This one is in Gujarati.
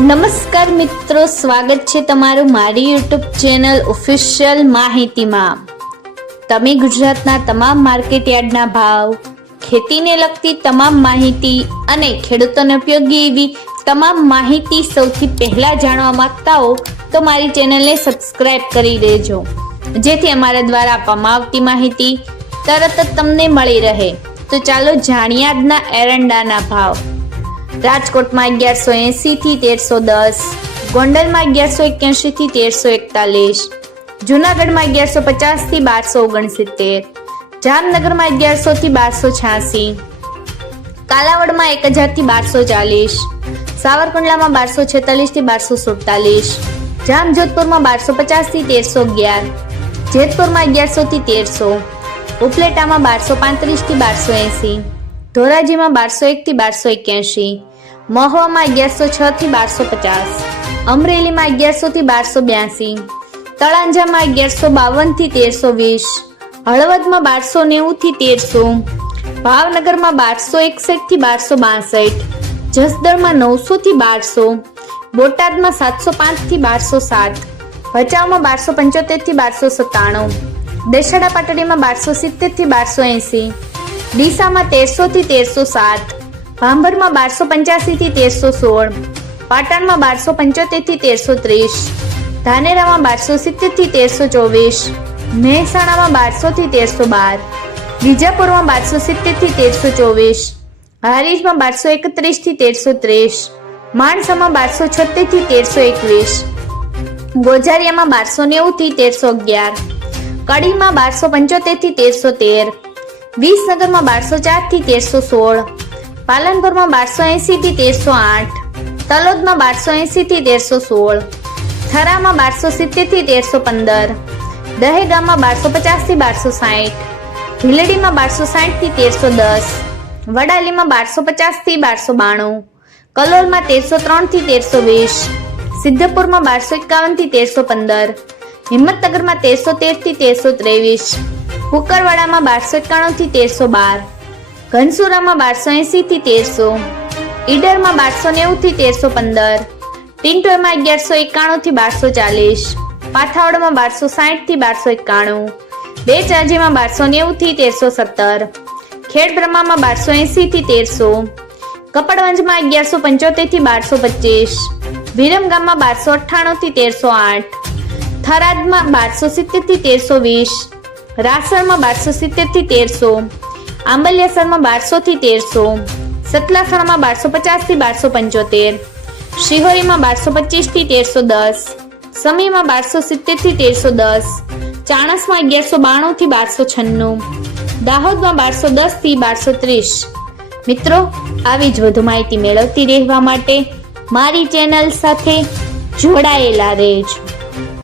નમસ્કાર મિત્રો, સ્વાગત છે તમારું મારી યુટ્યુબ ચેનલ ઓફિશિયલ માહિતીમાં। તમે ગુજરાતના તમામ માર્કેટ યાર્ડના ભાવ, ખેતીને લગતી તમામ માહિતી અને ખેડૂતોને ઉપયોગી એવી તમામ માહિતી સૌથી પહેલા જાણવા માંગતા હો તો મારી ચેનલને સબસ્ક્રાઇબ કરી દેજો, જેથી અમારા દ્વારા આપવામાં આવતી માહિતી તરત જ તમને મળી રહે। તો ચાલો જાણીએ આજના એરંડાના ભાવ। રાજકોટમાં 1180 થી 1310, ગોંડલમાં 1181 થી 1341, જૂનાગઢમાં 1150 થી 1269, જામનગરમાં 1100 થી 1286, કાલાવડમાં 1000 થી 1240, સાવરકુંડલામાં 1246 થી 1247, જામજોધપુરમાં 1250 થી 1311, જેતપુરમાં 1100 થી 1300, ઉપલેટામાં 1235 થી 1280, ધોરાજીમાં 1201 થી 1281, મહુવામાં 1106 થી 1250, અમરેલીમાં 1100 થી 1282, તળાંજામાં 1152 થી 1320, હળવદમાં 1290 થી 1300, ભાવનગરમાં 1261 થી 1262, જસદણમાં 900 થી 1200, બોટાદમાં 705 થી 1207, ભચાઉમાં 1275 થી 1297, દેશડા પાટડીમાં 1270 થી 1280, ડીસામાં 1300 થી 1307, ભાંભરમાં 1285 થી 1316, પાટણમાં 1275 થી 1330, ધાનેરામાં 1270 થી 1324, મહેસાણામાં 1200 થી 1312, વિજાપુરમાં 1270 થી 1324, હારીજમાં 1231 થી 1330, માણસામાં 1276 થી 1321, ગોઝારિયામાં 1290 થી 1311, કડીમાં 1275 થી 1313, વિસનગરમાં 1204 થી 1316, પાલનપુરમાં 1280 થી 1308, તલોદમાં 1280 થી 1316, થરામાં 1270 થી 1315, દહેગામમાં 1250 થી 1260, ભીલડીમાં 1260 થી 1310, વડાલીમાં 1250 થી 1292, કલોલમાં 1303 થી 1320, સિદ્ધપુરમાં 1251 થી 1315, હિંમતનગરમાં 1313 થી 1323, કુકરવાડામાં 1291 થી 1312, ઘનસુરામાં 1280 થી 1300, ઈડરમાં 1290 થી 1315, ટિન્ટોયમાં 1191 થી 1240, પાથાવડમાં 1260 થી 1291, બેચાજીમાં 1290 થી 1317, ખેડબ્રહ્મામાં 1280 થી 1300, કપડવંજમાં 1175 થી 1225, વિરમગામમાં 1298 થી 1308, થરાદમાં 1270 થી 1320, રાસણમાં 1270 થી 1300, આંબલિયાસરમાં 1200 થી 1300, સતલાસણામાં 1250 થી 1275, શિહોરીમાં 1225 થી 1310, સમીમાં 1270 થી 1310, ચાણસમાં 1192 થી 1296, દાહોદમાં 1210 થી 1230। મિત્રો, આવી જ વધુ માહિતી મેળવતી રહેવા માટે મારી ચેનલ સાથે જોડાયેલા રહેજો।